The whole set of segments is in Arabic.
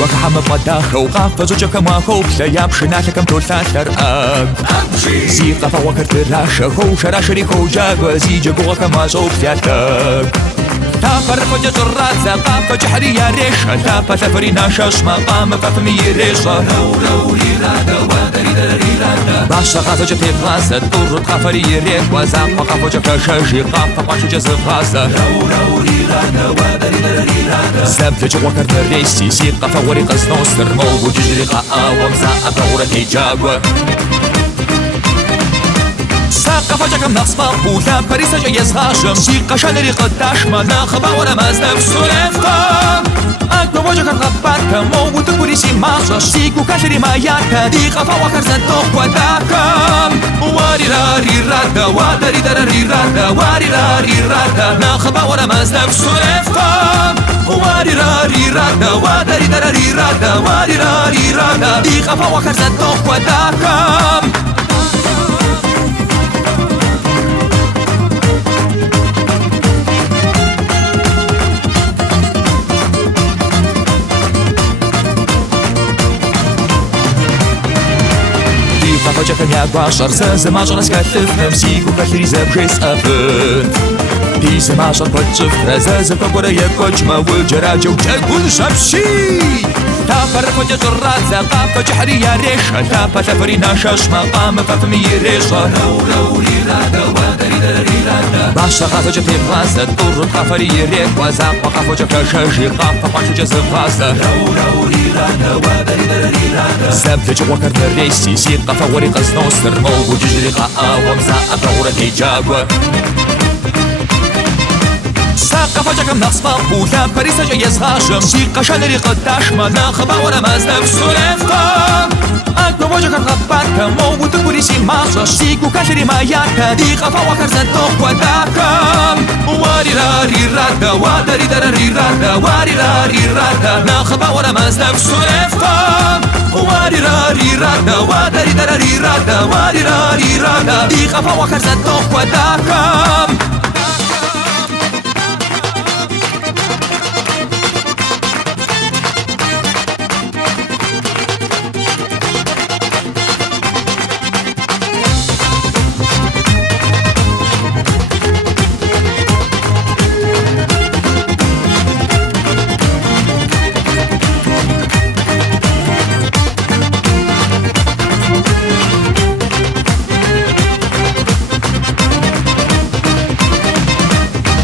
وكحم بمداخة وقافة زوجك ما هو بسياب شناتك متوساتر زيقة فوكر تراشة هو شراشري هو جاق زيجة قوة ما زوب سياتك تافر فجأة الرازة قافة جحرية ريشة تافة سفري ناشش مقام ففمي ريشة باشا غازة جتي غازة دور قافري ريك وزاق قافة جكا شاجي قافة باشا جزف غازة زبت جواكر الريسي سيقة فوري قزنوستر مو ججري قاء ومزاء بغورة جاقوة ساقة فجأة نصفا بولا باريسا جاي يزغاشم سيقة شانري قداش ما ناخبا ولا مازنف سولفتا أكبر وجهك الغباتا مو تقوليسي ماشا سيقو كاشري ما ياتا ديقة فوكر زدوك وداكم واري راري رادا وادري دراري رادا واري راري رادا ناخبا ولا مازنف سولفتا واري راري رادا وادري دراري رادا واري راري رادا ديقة فوكر زدوك وداكم فجأة يا عشر زازة ما جرس كتف نمسيك وكثري زبجيس أفن بيس ما عشر بجف رزازة كبرة يكوش ما وجراجة وجاكل شبشي تافر فجأة الرازة قافة جحرية ريشة تافة سفري ناشش مقام ففمي ريشة باشا غازة جتي غازة دور قافري ريك وزاق وقافة جكا شاجي قافة باشا جزف غازة زبت جواكر الريسي سيقة فوري قزنوستر مو ججري قاء ومزاء بغورة جاقوة ساقة فجأة نصفا بولا باريسا جاي يزغاشم سيقة شانري قداش ما ناخبا ولا مازنف سولفتا أكبر وجهك الغباتا مو تقوليسي ماشا سيقو كاشري ما ياتا ديقة فوكر زدوك وداكم واري راري رادا وادري دراري رادا واري راري رادا ناخبا ولا مازنف سولفتا واري راري رادا وادري دراري رادا واري راري رادا ديقة فوكر زدوك وداكم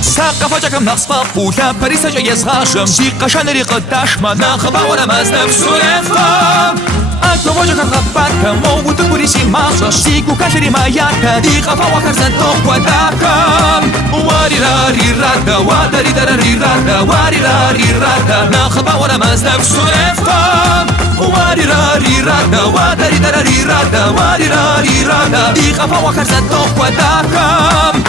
ساقة فجأة نصفا بولا باريسا جاي يزغاشم سيقة شانري قداش ما ناخبا ولا مازنف سولفتا أكبر وجهك الغباتا مو تقوليسي ماشا سيقو كاشري ما ياتا ديقة فوكر زدوك وداكم واري راري رادا وادري دراري رادا واري راري رادا ناخبا ولا مازنف سولفتا واري راري رادا وادري دراري رادا واري راري رادا ديقة فوكر زدوك وداكم